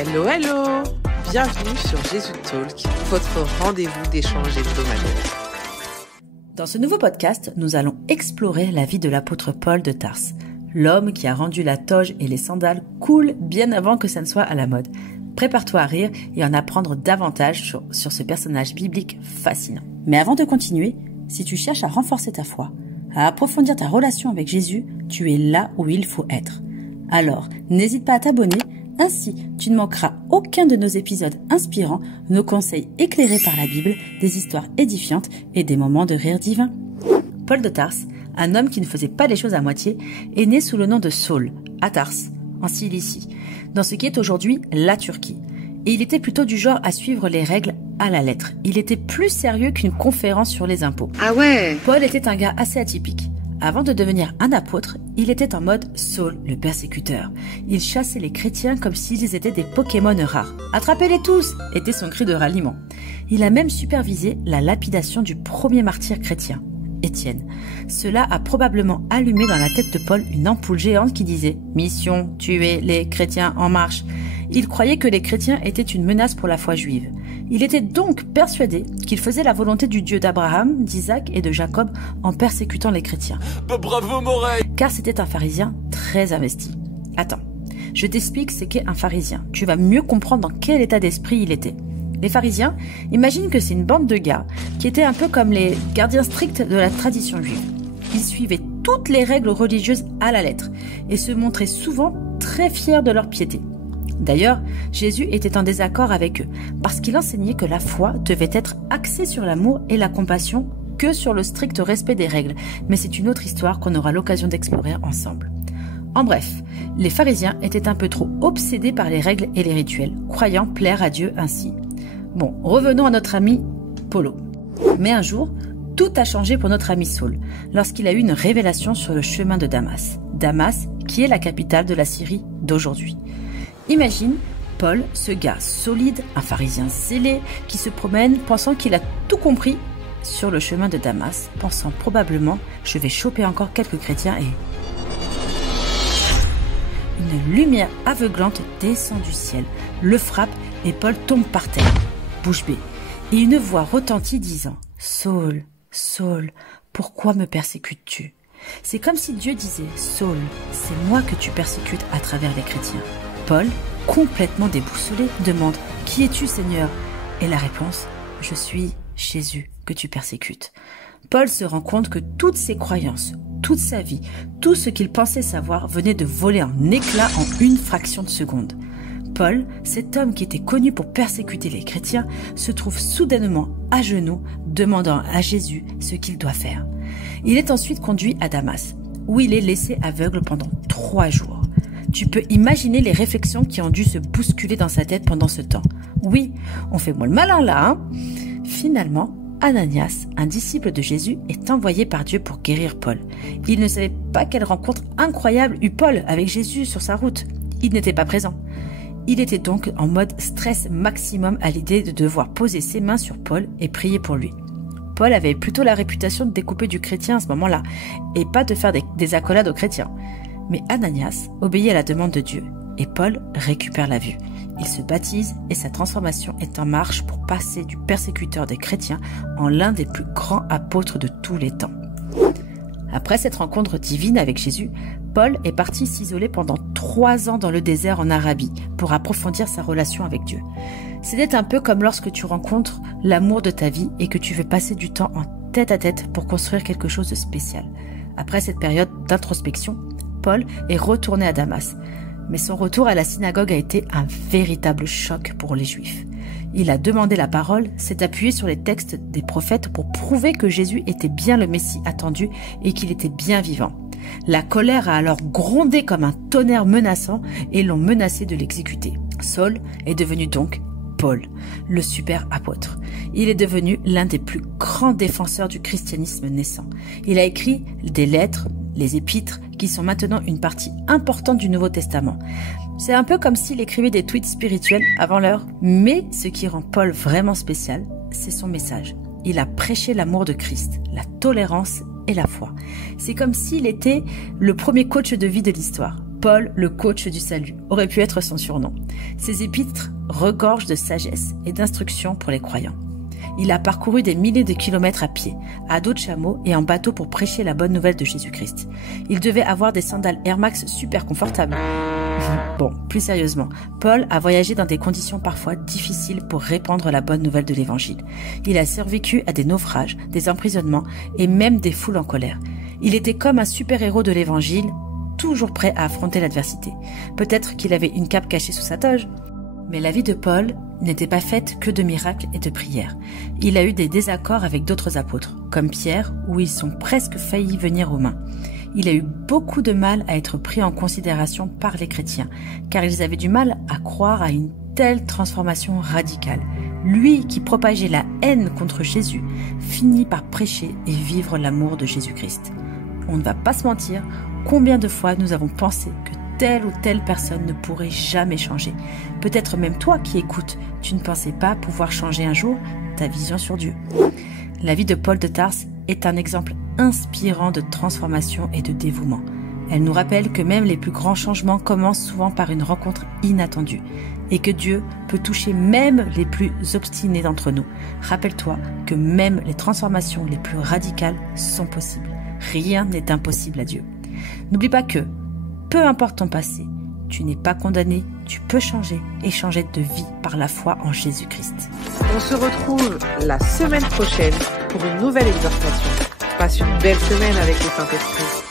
Hello, hello! Bienvenue sur Jésus Talk, votre rendez-vous d'échange hebdomadaire. Dans ce nouveau podcast, nous allons explorer la vie de l'apôtre Paul de Tarse, l'homme qui a rendu la toge et les sandales cool bien avant que ça ne soit à la mode. Prépare-toi à rire et en apprendre davantage sur ce personnage biblique fascinant. Mais avant de continuer, si tu cherches à renforcer ta foi, à approfondir ta relation avec Jésus, tu es là où il faut être. Alors, n'hésite pas à t'abonner, ainsi tu ne manqueras aucun de nos épisodes inspirants, nos conseils éclairés par la Bible, des histoires édifiantes et des moments de rire divin. Paul de Tarse, un homme qui ne faisait pas les choses à moitié, est né sous le nom de Saul, à Tarse, en Cilicie, dans ce qui est aujourd'hui la Turquie. Et il était plutôt du genre à suivre les règles à la lettre. Il était plus sérieux qu'une conférence sur les impôts. Ah ouais! Paul était un gars assez atypique. Avant de devenir un apôtre, il était en mode Saul, le persécuteur. Il chassait les chrétiens comme s'ils étaient des Pokémon rares. « Attrapez-les tous !» était son cri de ralliement. Il a même supervisé la lapidation du premier martyr chrétien, Étienne. Cela a probablement allumé dans la tête de Paul une ampoule géante qui disait « Mission, tuer les chrétiens en marche !» Il croyait que les chrétiens étaient une menace pour la foi juive. Il était donc persuadé qu'il faisait la volonté du Dieu d'Abraham, d'Isaac et de Jacob en persécutant les chrétiens. Bravo Morey! Car c'était un pharisien très investi. Attends, je t'explique ce qu'est un pharisien. Tu vas mieux comprendre dans quel état d'esprit il était. Les pharisiens, imagine que c'est une bande de gars qui étaient un peu comme les gardiens stricts de la tradition juive. Ils suivaient toutes les règles religieuses à la lettre et se montraient souvent très fiers de leur piété. D'ailleurs, Jésus était en désaccord avec eux, parce qu'il enseignait que la foi devait être axée sur l'amour et la compassion que sur le strict respect des règles, mais c'est une autre histoire qu'on aura l'occasion d'explorer ensemble. En bref, les pharisiens étaient un peu trop obsédés par les règles et les rituels, croyant plaire à Dieu ainsi. Bon, revenons à notre ami Polo. Mais un jour, tout a changé pour notre ami Saul, lorsqu'il a eu une révélation sur le chemin de Damas. Damas, qui est la capitale de la Syrie d'aujourd'hui. Imagine Paul, ce gars solide, un pharisien zélé, qui se promène pensant qu'il a tout compris sur le chemin de Damas, pensant probablement « je vais choper encore quelques chrétiens » et... Une lumière aveuglante descend du ciel, le frappe et Paul tombe par terre, bouche bée. Et une voix retentit disant « Saul, Saul, pourquoi me persécutes-tu » C'est comme si Dieu disait « Saul, c'est moi que tu persécutes à travers les chrétiens. » Paul, complètement déboussolé, demande « Qui es-tu, Seigneur ?» Et la réponse « Je suis Jésus que tu persécutes. » Paul se rend compte que toutes ses croyances, toute sa vie, tout ce qu'il pensait savoir venait de voler en éclats en une fraction de seconde. Paul, cet homme qui était connu pour persécuter les chrétiens, se trouve soudainement à genoux, demandant à Jésus ce qu'il doit faire. Il est ensuite conduit à Damas, où il est laissé aveugle pendant 3 jours. Tu peux imaginer les réflexions qui ont dû se bousculer dans sa tête pendant ce temps. Oui, on fait moins le malin là, hein? Finalement, Ananias, un disciple de Jésus, est envoyé par Dieu pour guérir Paul. Il ne savait pas quelle rencontre incroyable eut Paul avec Jésus sur sa route. Il n'était pas présent. Il était donc en mode stress maximum à l'idée de devoir poser ses mains sur Paul et prier pour lui. Paul avait plutôt la réputation de découper du chrétien à ce moment-là, et pas de faire des accolades aux chrétiens. Mais Ananias obéit à la demande de Dieu, et Paul récupère la vue. Il se baptise et sa transformation est en marche pour passer du persécuteur des chrétiens en l'un des plus grands apôtres de tous les temps. Après cette rencontre divine avec Jésus, Paul est parti s'isoler pendant 3 ans dans le désert en Arabie pour approfondir sa relation avec Dieu. C'était un peu comme lorsque tu rencontres l'amour de ta vie et que tu veux passer du temps en tête-à-tête pour construire quelque chose de spécial. Après cette période d'introspection, Paul est retourné à Damas. Mais son retour à la synagogue a été un véritable choc pour les Juifs. Il a demandé la parole, s'est appuyé sur les textes des prophètes pour prouver que Jésus était bien le Messie attendu et qu'il était bien vivant. La colère a alors grondé comme un tonnerre menaçant et l'ont menacé de l'exécuter. Saul est devenu donc Paul, le super apôtre. Il est devenu l'un des plus grands défenseurs du christianisme naissant. Il a écrit des lettres, les épîtres, qui sont maintenant une partie importante du Nouveau Testament. C'est un peu comme s'il écrivait des tweets spirituels avant l'heure. Mais ce qui rend Paul vraiment spécial, c'est son message. Il a prêché l'amour de Christ, la tolérance et la foi. C'est comme s'il était le premier coach de vie de l'histoire. Paul, le coach du salut, aurait pu être son surnom. Ses épîtres regorgent de sagesse et d'instruction pour les croyants. Il a parcouru des milliers de kilomètres à pied, à dos de chameau et en bateau pour prêcher la bonne nouvelle de Jésus-Christ. Il devait avoir des sandales Air Max super confortables. Bon, plus sérieusement, Paul a voyagé dans des conditions parfois difficiles pour répandre la bonne nouvelle de l'Évangile. Il a survécu à des naufrages, des emprisonnements et même des foules en colère. Il était comme un super-héros de l'Évangile, toujours prêt à affronter l'adversité. Peut-être qu'il avait une cape cachée sous sa toge. Mais la vie de Paul n'était pas faite que de miracles et de prières. Il a eu des désaccords avec d'autres apôtres, comme Pierre, où ils sont presque failli venir aux mains. Il a eu beaucoup de mal à être pris en considération par les chrétiens, car ils avaient du mal à croire à une telle transformation radicale. Lui qui propageait la haine contre Jésus, finit par prêcher et vivre l'amour de Jésus-Christ. On ne va pas se mentir, combien de fois nous avons pensé que telle ou telle personne ne pourrait jamais changer. Peut-être même toi qui écoutes, tu ne pensais pas pouvoir changer un jour ta vision sur Dieu. La vie de Paul de Tarse est un exemple inspirant de transformation et de dévouement. Elle nous rappelle que même les plus grands changements commencent souvent par une rencontre inattendue et que Dieu peut toucher même les plus obstinés d'entre nous. Rappelle-toi que même les transformations les plus radicales sont possibles. Rien n'est impossible à Dieu. N'oublie pas que, peu importe ton passé, tu n'es pas condamné, tu peux changer et changer de vie par la foi en Jésus-Christ. On se retrouve la semaine prochaine pour une nouvelle exhortation. Passe une belle semaine avec le Saint-Esprit.